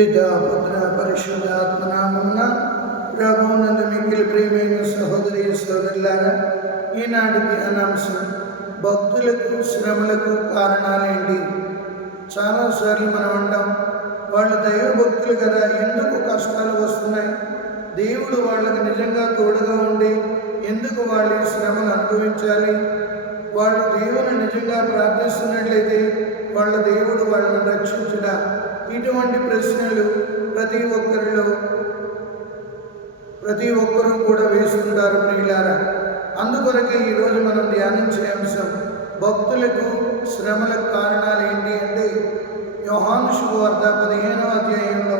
పిత పుత్ర పరిశుద్ధాత్మ ప్రభునందు మిక్కిలి ప్రేమైన సహోదరి సోదరులారా ఈనాటికి అనాంశం భక్తులకు శ్రమలకు కారణాలేంటి? చాలాసార్లు మనం అంటాం వాళ్ళు దైవ భక్తులు కదా ఎందుకు కష్టాలు వస్తున్నాయి? దేవుడు వాళ్ళకి నిజంగా తోడుగా ఉండి ఎందుకు వాళ్ళు శ్రమను అనుభవించాలి? వాళ్ళు దేవుని నిజంగా ప్రార్థిస్తున్నట్లయితే వాళ్ళ దేవుడు వాళ్ళని రక్షించడా? ఇటువంటి ప్రశ్నలు ప్రతి ఒక్కరిలో ప్రతి ఒక్కరూ కూడా వేస్తుంటారు ప్రియులారా. అందుకొరకే ఈరోజు మనం ధ్యానించే అంశం భక్తులకు శ్రమలకు కారణాలు ఏంటి అంటే యోహాను శుభవార్త పదిహేనో అధ్యాయంలో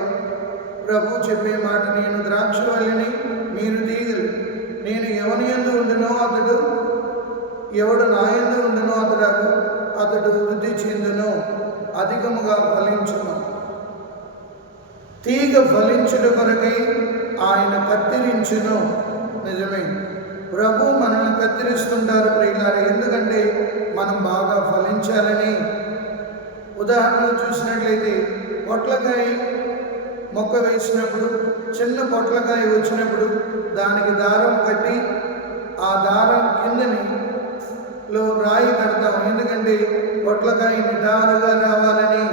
ప్రభు చెప్పే మాట నేను ద్రాక్షవల్లిని మీరు తీగలు. నేను ఎవని ఎందు ఉండునో అతడు ఎవడు నా ఎందు ఉండునో అతడు అతడు వృద్ధి చెందును. అధికముగా ఫలి తీగ ఫలించుట కొరకై ఆయన కత్తిరించును. నిజమే. ప్రభు మనల్ని కత్తిరిస్తుంటారు ప్రియులారా. ఎందుకంటే మనం బాగా ఫలించాలని. ఉదాహరణలు చూసినట్లయితే పొట్లకాయ మొక్క వేసినప్పుడు చిన్న పొట్లకాయ వచ్చినప్పుడు దానికి దారం కట్టి ఆ దారం కిందని లో రాయి కడతాం ఎందుకంటే పొట్లకాయ నిటారుగా రావాలని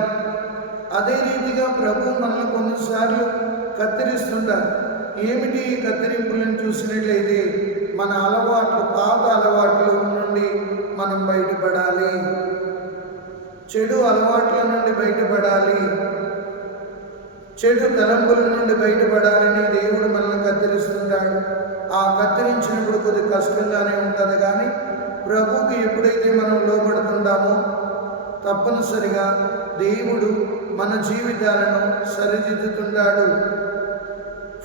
అదే రీతిగా ప్రభు మనల్ని కొన్నిసార్లు కత్తిరిస్తుంటారు. ఏమిటి ఈ కత్తిరింపులను చూసినట్లయితే మన అలవాట్లు పాత అలవాట్ల నుండి మనం బయటపడాలి. చెడు అలవాట్ల నుండి బయటపడాలి. చెడు తలంపుల నుండి బయటపడాలని దేవుడు మనల్ని కత్తిరిస్తుంటాడు. ఆ కత్తిరించినప్పుడు కొద్ది కష్టంగానే ఉంటుంది కానీ ప్రభుకి ఎప్పుడైతే మనం లోపడుతుంటామో తప్పనిసరిగా దేవుడు మన జీవితాలను సరిదిద్దుతుంటాడు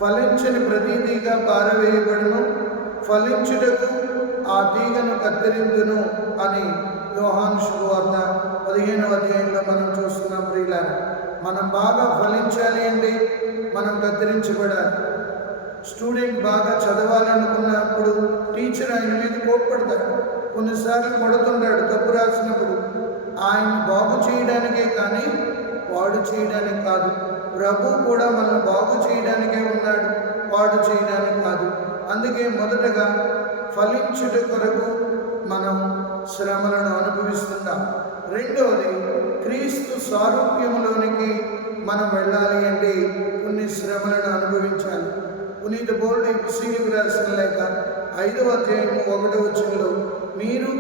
ఫలించని ప్రతి తీగ పారవేయబడును. ఫలించుటకు ఆ తీగను కత్తిరించును అని యోహాన్ శుభవార్త పదిహేనవ అధ్యాయంలో మనం చూస్తున్నాం ప్రియుల మనం బాగా ఫలించాలి అంటే మనం కత్తిరించబడాలి. స్టూడెంట్ బాగా చదవాలనుకున్నప్పుడు టీచర్ ఆయన మీద కోప్పడతాడు. కొన్నిసార్లు కొడుతుంటాడు తప్పు రాసినప్పుడు. ఆయన బాగు చేయడానికే కానీ వాడు చేయడానికి కాదు. ప్రభు కూడా మనల్ని బాగు చేయడానికే ఉన్నాడు. వాడు చేయడానికి కాదు. అందుకే మొదటగా ఫలించుట కొరకు మనం శ్రమలను అనుభవిస్తున్నాం రెండవది క్రీస్తు సారూప్యంలోనికి మనం వెళ్ళాలి అంటే కొన్ని శ్రమలను అనుభవించాలి. పునీత బోర్డు ఎపిసీలకు రాసిన లేక ఐదవ అధ్యాయం ఒకటవ వచ్చంలో మీరు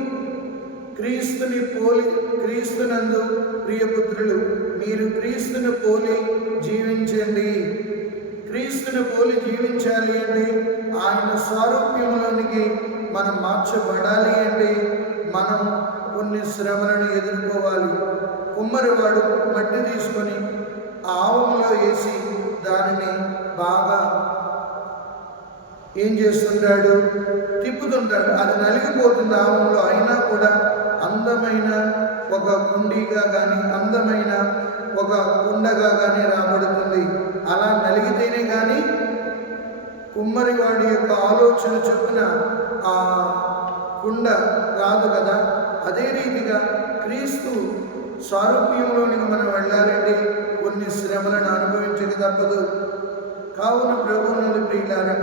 క్రీస్తుని పోలి క్రీస్తునందు ప్రియపుత్రులు మీరు క్రీస్తుని పోలి జీవించండి. క్రీస్తుని పోలి జీవించాలి అంటే ఆయన స్వారూప్యంలోనికి మనం మార్చబడాలి అంటే మనం కొన్ని శ్రమలను ఎదుర్కోవాలి. కుమ్మరివాడు మట్టి తీసుకొని ఆవంలో వేసి దానిని బాగా ఏం చేస్తుంటాడు? తిప్పుతుంటాడు. అది నలిగిపోతుంది ఆవంలో అయినా కూడా అందమైన ఒక కుండీగా కానీ అందమైన ఒక కుండగా కానీ రాబడుతుంది. అలా నలిగితేనే కానీ కుమ్మరివాడి యొక్క ఆలోచన చొప్పున ఆ కుండ రాదు కదా? అదే రీతిగా క్రీస్తు స్వారూప్యంలోనికి మనం వెళ్ళాలంటే కొన్ని శ్రమలను అనుభవించక తప్పదు. కావున ప్రభువునందు ప్రియులారా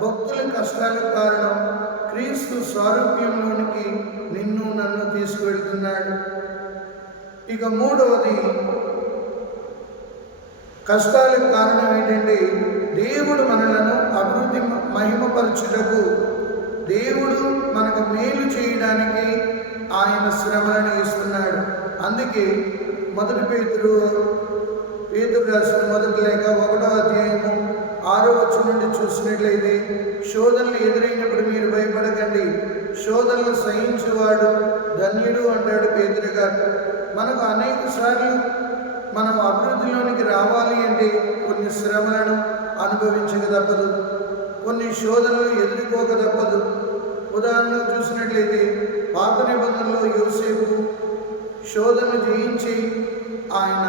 భక్తుల కష్టాలకు కారణం క్రీస్తు స్వారూప్యంలోనికి నిన్ను నన్ను తీసుకువెళ్తున్నాడు. ఇక మూడవది కష్టాలకు కారణం ఏంటంటే దేవుడు మనలను అభివృద్ధి మహిమపరచుటకు దేవుడు మనకు మేలు చేయడానికి ఆయన శ్రమలను ఇస్తున్నాడు. అందుకే మొదటి పేతురు పేతురు రాసిన మొదటి లేక ఒకటో అధ్యాయము ఆరో వచ్చి నుండి చూసినట్లయితే శోధనలు ఎదురైనప్పుడు మీరు భయపడకండి. శోధనలు సహించేవాడు ధన్యుడు అంటాడు పేదరు గారు. మనకు అనేక సార్లు మనం అభివృద్ధిలోనికి రావాలి అంటే కొన్ని శ్రమలను అనుభవించక తప్పదు. కొన్ని శోధనలు ఎదుర్కోక తప్పదు. ఉదాహరణకు చూసినట్లయితే పాత నిబంధనలో యోసేపు శోధన జయించి ఆయన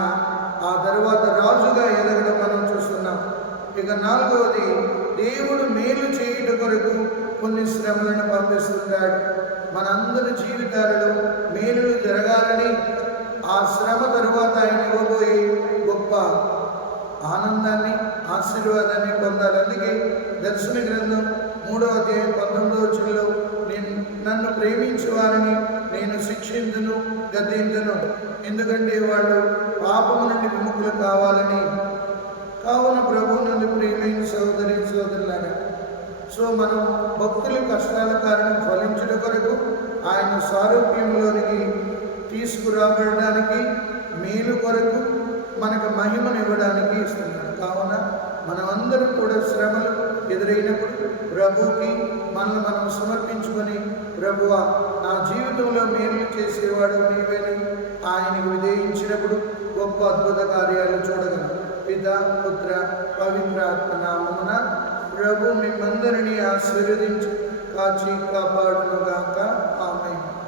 ఆ తర్వాత రాజుగా ఎదగడం ఇక నాలుగవది దేవుడు మేలు చేయుట కొరకు కొన్ని శ్రమలను పంపిస్తున్నాడు మనందరి జీవితాలలో మేలులు జరగాలని ఆ శ్రమ తరువాత ఆయన ఇవ్వబోయే గొప్ప ఆనందాన్ని ఆశీర్వాదాన్ని పొందాలి. అందుకే దర్శన గ్రంథం మూడవ అధ్యాయం పంతొమ్మిదవ వచనంలో నేను నన్ను ప్రేమించే వారిని నేను శిక్షించును గద్దించును ఎందుకంటే వాళ్ళు పాపము నుండి విముఖులు కావాలని కావున ప్రభు నుండి ప్రియమైన సోదరి సోదరులారా సో మనం భక్తుల కష్టాల కారణం ఫలించుట కొరకు ఆయన సారూప్యంలోనికి తీసుకురాబడడానికి మేలు కొరకు మనకు మహిమను ఇవ్వడానికి ఇస్తున్నాడు. కావున మనమందరం కూడా శ్రమలు ఎదురైనప్పుడు ప్రభుకి మనల్ని మనం సమర్పించుకొని ప్రభువ నా జీవితంలో మేలు చేసేవాడు నీవేని ఆయనకు విధేయించినప్పుడు గొప్ప అద్భుత కార్యాలు చూడగలం పిత పుత్ర పవిత్రాత్మ నామమున ప్రభు మిమ్మందరినీ ఆశీర్వదించి. काची का पाठ लगाकर आमीन।